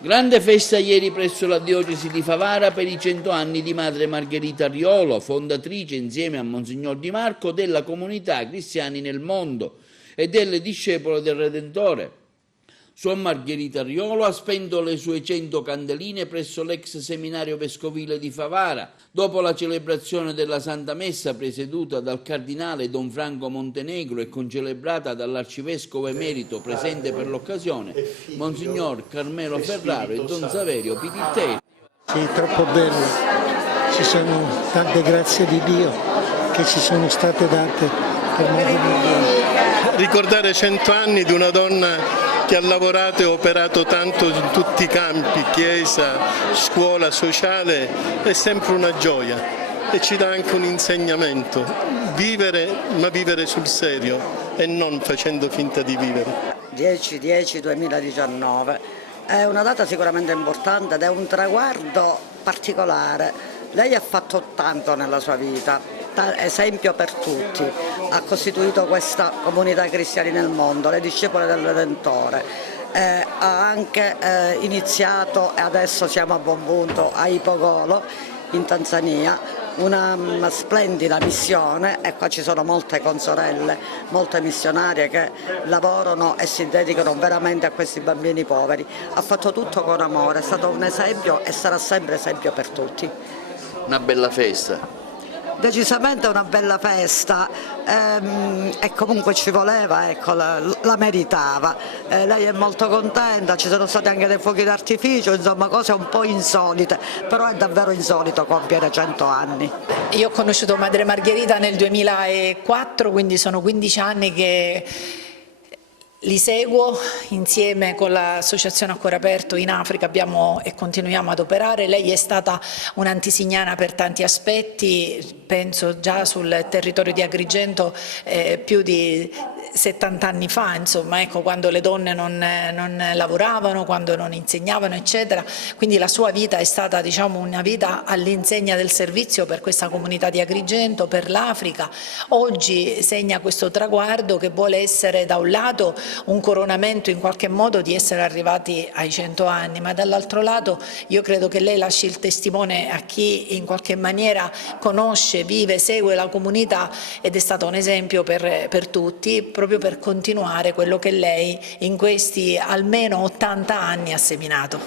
Grande festa ieri presso la diocesi di Favara per i 100 anni di Madre Margherita Arriolo, fondatrice insieme a Monsignor Di Marco della comunità Cristiani nel mondo e delle discepole del Redentore. Suor Margherita Arriolo ha spento le sue 100 candeline presso l'ex seminario vescovile di Favara, dopo la celebrazione della Santa Messa presieduta dal cardinale Don Franco Montenegro e concelebrata dall'arcivescovo emerito presente per l'occasione, Monsignor Carmelo Ferraro e Don Saverio Pititelli. Sì, troppo bello, ci sono tante grazie di Dio che ci sono state date per modo di Dio. Ricordare 100 anni di una donna che ha lavorato e operato tanto in tutti i campi, chiesa, scuola, sociale, è sempre una gioia e ci dà anche un insegnamento, vivere ma vivere sul serio e non facendo finta di vivere. 10/10/2019 è una data sicuramente importante ed è un traguardo particolare. Lei ha fatto tanto nella sua vita, esempio per tutti, ha costituito questa comunità Cristiani nel mondo, le discepole del Redentore, ha anche iniziato e adesso siamo a buon punto a Ipogolo in Tanzania, una splendida missione e qua ci sono molte consorelle, molte missionarie che lavorano e si dedicano veramente a questi bambini poveri. Ha fatto tutto con amore, è stato un esempio e sarà sempre esempio per tutti. Una bella festa. Decisamente una bella festa e comunque ci voleva, ecco, la meritava. Lei è molto contenta, ci sono stati anche dei fuochi d'artificio, insomma cose un po' insolite, però è davvero insolito compiere 100 anni. Io ho conosciuto Madre Margherita nel 2004, quindi sono 15 anni che li seguo insieme con l'associazione A Cuore Aperto in Africa, abbiamo e continuiamo ad operare. Lei è stata un'antisignana per tanti aspetti, penso già sul territorio di Agrigento più di 70 anni fa, insomma, ecco, quando le donne non lavoravano, quando non insegnavano, eccetera. Quindi la sua vita è stata, diciamo, una vita all'insegna del servizio per questa comunità di Agrigento, per l'Africa. Oggi segna questo traguardo che vuole essere da un lato un coronamento in qualche modo di essere arrivati ai 100 anni, ma dall'altro lato io credo che lei lasci il testimone a chi in qualche maniera conosce, vive, segue la comunità ed è stato un esempio per tutti, proprio per continuare quello che lei in questi almeno 80 anni ha seminato.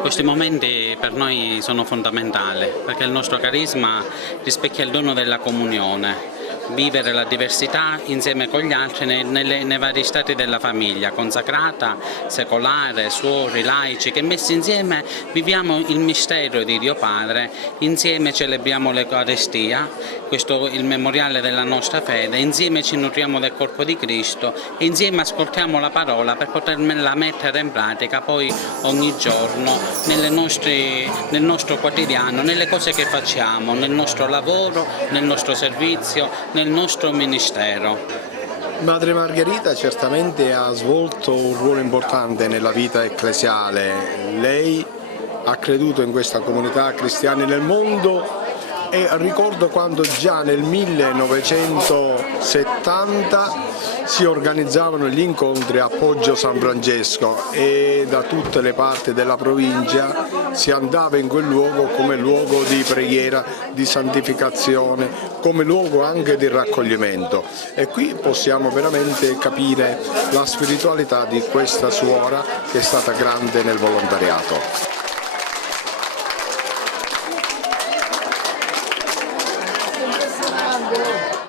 Questi momenti per noi sono fondamentali perché il nostro carisma rispecchia il dono della comunione. Vivere la diversità insieme con gli altri nei vari stati della famiglia, consacrata, secolare, suori, laici, che messi insieme viviamo il mistero di Dio Padre, insieme celebriamo l'Eucaristia, questo è il memoriale della nostra fede, insieme ci nutriamo del corpo di Cristo, e insieme ascoltiamo la parola per poterla mettere in pratica poi ogni giorno nel nostro quotidiano, nelle cose che facciamo, nel nostro lavoro, nel nostro servizio, nel nostro ministero. Madre Margherita certamente ha svolto un ruolo importante nella vita ecclesiale. Lei ha creduto in questa comunità Cristiani nel mondo e ricordo quando già nel 1970 si organizzavano gli incontri a Poggio San Francesco e da tutte le parti della provincia si andava in quel luogo come luogo di preghiera, di santificazione, come luogo anche di raccoglimento, e qui possiamo veramente capire la spiritualità di questa suora che è stata grande nel volontariato. Grande.